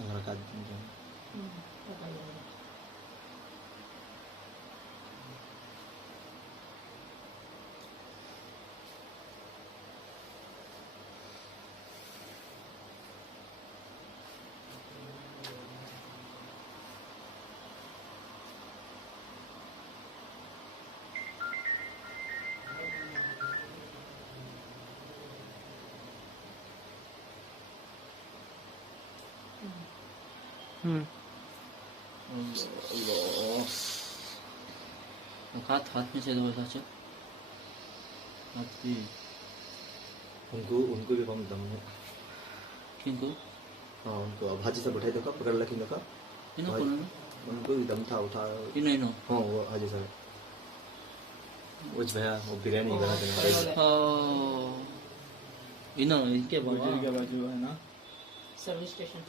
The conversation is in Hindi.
रखा दीजिए। हाथ में से दो ऐसा हाथ भी उनको भी कम दम है। किनको? हाँ उनको अब हाजी साहब उठाई देखा पकड़ लखी देखा इनो कौन है? उनको भी दम था उठा। इनो हाँ वो हाजी साहब वो भैया वो बिरयानी बना देना। इनो इनके बाजू है ना सर्विस स्टेशन।